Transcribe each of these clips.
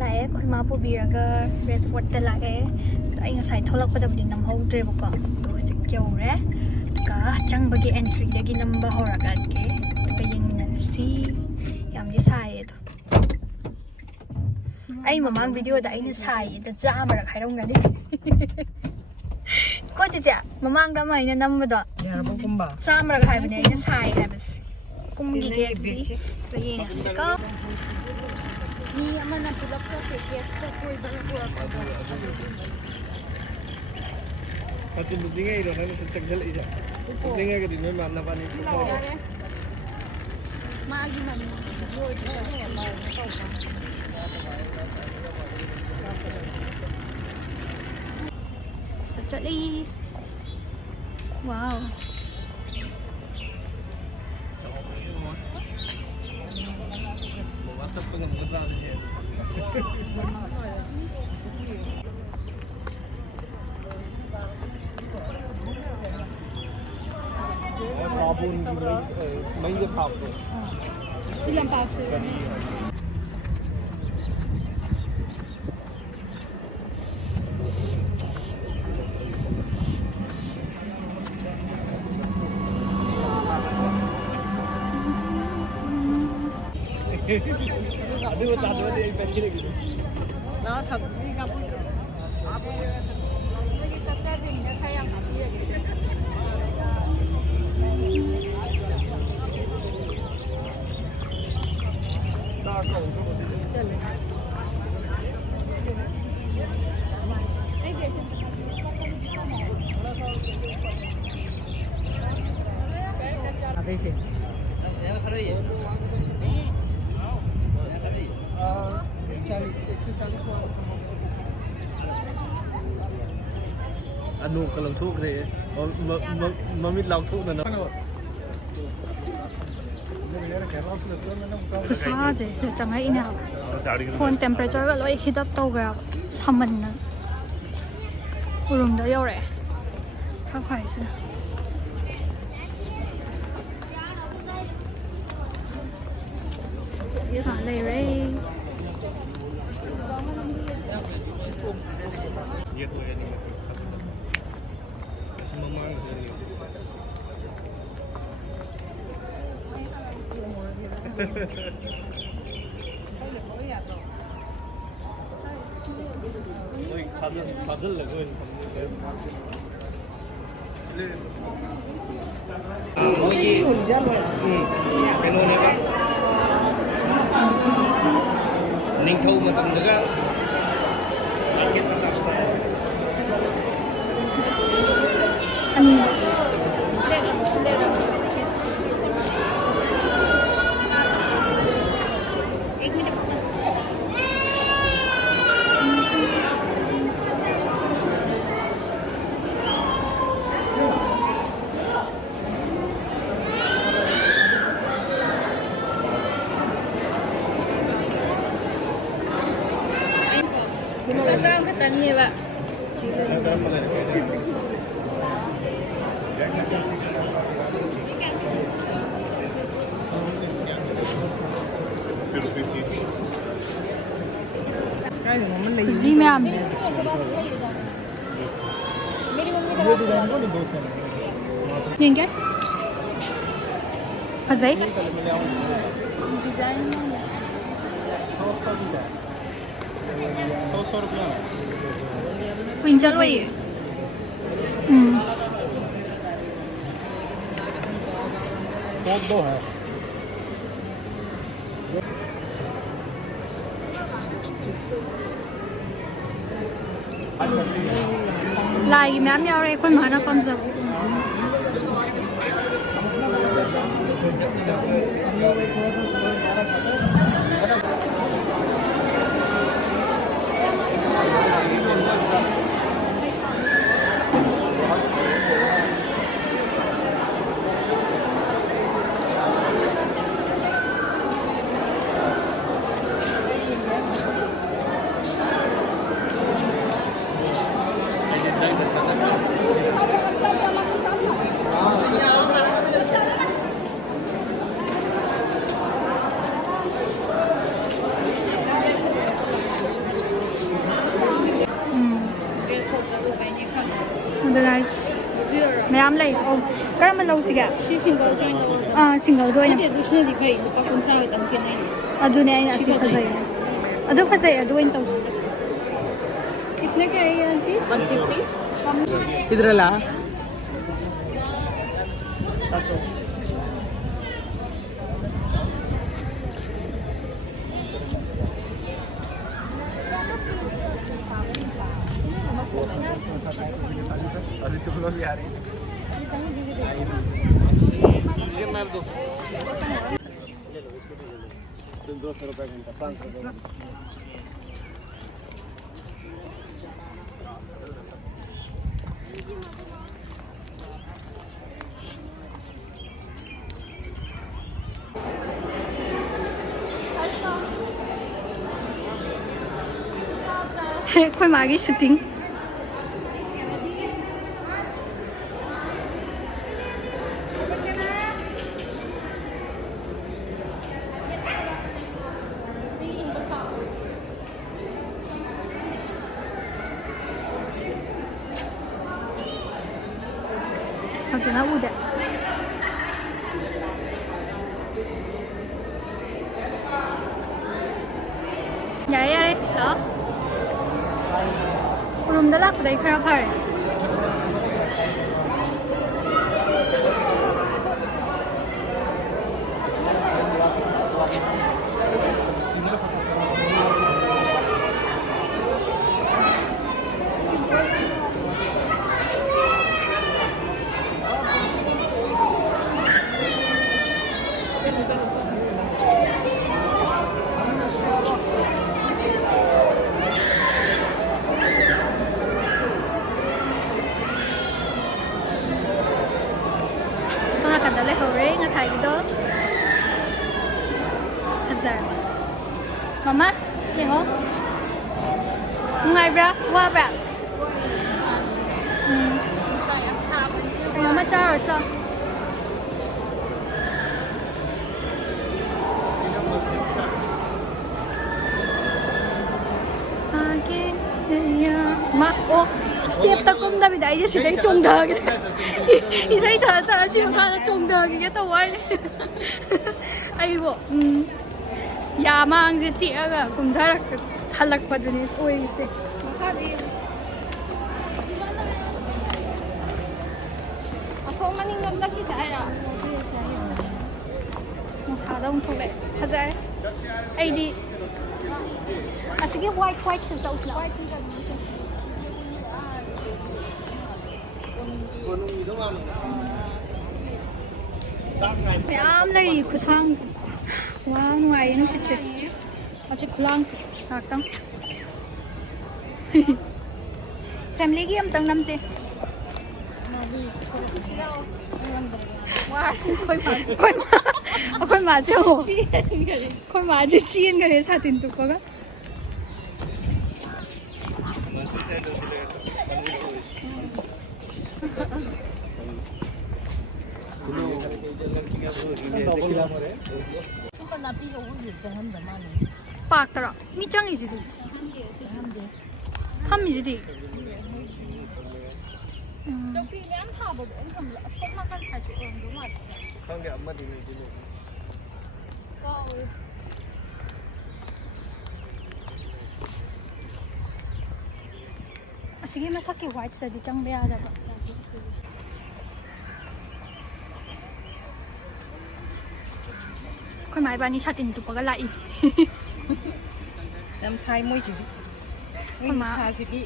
लाए खुमा पुबीरगा red fort ता लाए आई ngasai tholakpadabdi namhowdrebako to hojik kyore ka changbagi entry dagi namba horaga ke to yengminarasi yamdi sai to ai mamang video da aina sai da jamara khairongani ko chicha mamang da mai na namdo yarabo kumba samara khaibane aina sai habas kumgi ge bi to yengasika ni amana pulapka package ka koi bala pura Macam pentingnya itu kan itu cek jelek aja. Pentingnya ke dunia mana apa nih? Magi mana? Sekali. Wow. Mantap pengen saja. Babun di mấy cái phòng rồi. Sư làm bạc sư. Aduh, tak ada dia pergi lagi. nah thật đi gặp Lagi sabda din na kaya mati lagi. Tak kau tu betul. đây xin Anu kalau thuk thì mamit lau thuk nữa. Kusaje se changai ina. Phone temperature ga loi heat up togra saman na. Room da yore. Kha khwai se. Ye ha lei rei. Dia tu yang ni. Semua mana ni. Oi, puzzle lego ini. Oh iya. Hello ni pak. Ning thâu mà tầm được á. Market pasar. Pasang katanya, Pak. cái gì mà mình lấy Gì mẹ am? Nhìn cái. À giấy. Quỳnh cho lui. बहुत दो है. Lại mẹ nhau đây con mà nó con dập. ꯀꯔꯝꯕ ꯂꯧꯁꯤꯒꯦ ꯁꯤ single join ꯂꯧꯔꯒ ꯁꯤꯡꯒꯜꯗ ꯑꯣꯏꯅ ꯑꯗꯨ ꯑꯗꯨꯁꯤꯅꯗꯤ ꯐꯩ ꯂꯨꯄꯥ 30 ꯈꯛꯇꯪ ꯈꯦꯠꯅꯩ ꯑꯗꯨꯅꯦ ꯑꯩꯅ ꯑꯁꯤ ꯐꯖꯩ ꯑꯗꯨ ꯐꯖꯩ ꯑꯗꯨ ꯑꯣꯏꯅ ꯇꯧꯁꯤ कितने के है ये आंटी 150 ಇದ್ರಲ್ಲ अभी तुम लोग भी आ रही ये मार दो 200 रुपए घंटा 500 रुपए ꯑꯩꯈꯣꯏ ꯃꯥꯒꯤ ꯁꯨꯇꯤꯡ ꯐꯖꯅ ꯎꯗꯦ ꯌꯥꯔꯦ ꯌꯥꯔꯦ ꯂꯥꯛꯑꯣ ꯔꯨꯝꯗ ꯂꯥꯛꯄꯗꯩ ꯈꯔ ꯐꯔꯦ ꯂꯩꯍꯧꯔꯦ ꯉꯁꯥꯏꯒꯤꯗꯣ ꯐꯖꯔꯦ ꯃꯃꯥ ꯌꯦꯡꯉꯣ ꯅꯨꯡꯉꯥꯏꯕ꯭ꯔꯥ ꯋꯥꯕ꯭ꯔꯥ ꯃꯃꯥ ꯆꯥꯔꯨꯔꯁꯤ ꯃꯥ ꯑꯣ ꯁ꯭ꯇꯦꯞꯇ ꯀꯨꯝꯗꯕꯤꯗ ꯑꯩꯗꯤ ꯁꯤꯗꯩ ꯆꯣꯡꯊꯒꯦ ꯏꯁꯩ ꯁꯛꯑ ꯁꯛꯑ ꯁꯤ ꯃꯈꯥꯗ ꯆꯣꯡꯊꯒꯦ ꯇꯧꯕ ꯍꯥꯏꯅꯦ ꯑꯩꯕꯨ ꯌꯥ ꯃꯥꯡꯁꯦ ꯇꯦꯛꯑꯒ ꯍꯜꯂꯛꯄꯗꯨꯅꯦ ꯑꯣꯏꯔꯤꯁꯦ ꯑꯁꯣꯝ ꯃꯅꯤꯡꯂꯣꯝꯗ ꯈꯤꯇ ꯍꯥꯏꯔ ꯅꯨꯡꯁꯥꯗ ꯑꯃꯨꯛ ꯊꯣꯛꯂꯛꯑꯦ ꯐꯖꯔꯦ ꯑꯩꯗꯤ ꯑꯁꯤꯒꯤ ꯋꯥꯏꯠꯁꯦ ꯆꯧꯁꯤꯂꯥ ꯃꯌꯥꯝ ꯂꯩꯔꯤ ꯈꯨꯁꯥꯡ ꯋꯥ ꯅꯨꯡꯉꯥꯏꯌꯦ ꯅꯨꯡꯁꯤꯠꯁꯦ ꯍꯧꯖꯤꯛ ꯈꯨꯂꯥꯡꯁꯦ ꯉꯥꯛꯇꯪ ꯐꯦꯃꯤꯂꯤꯒꯤ ꯑꯝꯇꯪ ꯅꯝꯁꯦ ꯑꯩꯈꯣꯏ ꯃꯥꯁꯦ ꯑꯩꯈꯣꯏ ꯃꯥꯁꯦ ꯆꯦꯟꯈꯔꯦ ꯁꯥꯇꯤꯟ ꯇꯨꯞꯄꯒ ꯄꯥꯛꯇꯔꯣ ꯃꯤ ꯆꯪꯉꯤꯁꯤꯗꯤ ꯐꯝꯃꯤꯁꯤꯗꯤ ꯆꯧꯀ꯭ꯔꯤ ꯃꯌꯥꯝ ꯊꯥꯕꯗꯣ ꯑꯩꯅ ꯈꯟꯕꯗ ꯑꯁꯣꯝ ꯅꯥꯀꯟ ꯁꯥꯏꯠꯁꯨ ꯑꯣꯏꯔꯝꯗꯧ ꯃꯥꯜꯂꯦ खंगे अम्मदी नहीं दिलो ꯀꯥꯎꯔꯦ ꯑꯁꯤꯒꯤ ꯃꯊꯛꯀꯤ ꯋꯥꯏꯠꯁꯤꯗꯗꯤ ꯆꯪꯕ ꯌꯥꯗꯕ ꯑꯩꯈꯣꯏ ꯃꯥ ꯏꯕꯥꯅꯤ ꯁꯥꯇꯤꯟ ꯇꯨꯞꯄꯒ ꯂꯥꯛꯏ ꯌꯥꯝ ꯁꯥꯏ ꯃꯣꯏꯁꯤꯗꯤ ꯃꯣꯏ ꯅꯨꯡꯁꯥꯁꯤꯗꯤ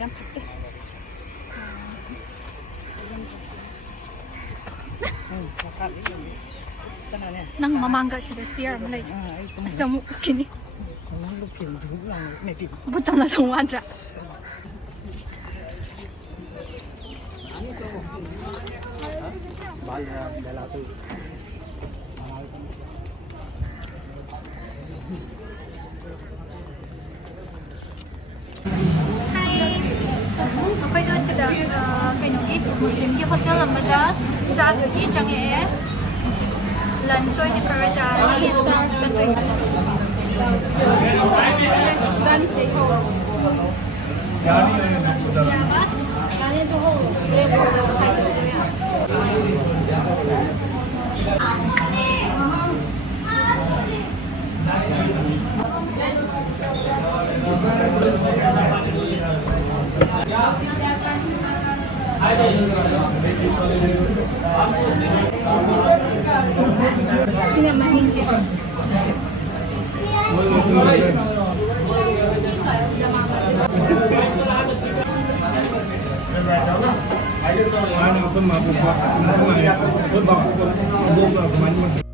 ꯌꯥꯝ ꯐꯠꯇꯦ ꯅꯪ ꯃꯃꯥꯡꯗ ꯁꯤꯗ ꯁ꯭ꯇꯤꯌꯔ ꯑꯃ ꯂꯩ ꯑꯁꯤꯗ ꯑꯃꯨꯛ ꯎꯛꯈꯤꯅꯤ ꯕꯨꯠꯇꯝꯅ ꯊꯣꯡ ꯋꯥꯗ꯭ꯔꯥ ꯑꯩꯈꯣꯏꯗꯣ ꯁꯤꯗ ꯀꯩꯅꯣꯒꯤ ꯃꯨꯁꯂꯤꯝꯒꯤ ꯍꯣꯇꯦꯜ ꯑꯃꯗ ꯆꯥꯗꯣꯏꯒꯤ ꯆꯪꯉꯛꯑꯦ ꯂꯟꯁ ꯑꯣꯏꯅ ꯈꯔ ꯆꯥꯔꯅꯤ ꯑꯗꯨꯒ ꯆꯠꯇꯣꯏꯅꯤ ꯏꯕꯥꯅꯤꯁꯤꯗꯩ ꯍꯧꯔꯣ ꯌꯥꯅꯤ ꯑꯗꯨ ꯍꯧꯔꯣ Sini mahinggi. Ano ako mabubak? Ano ako mabubak? Ano ako mabubak?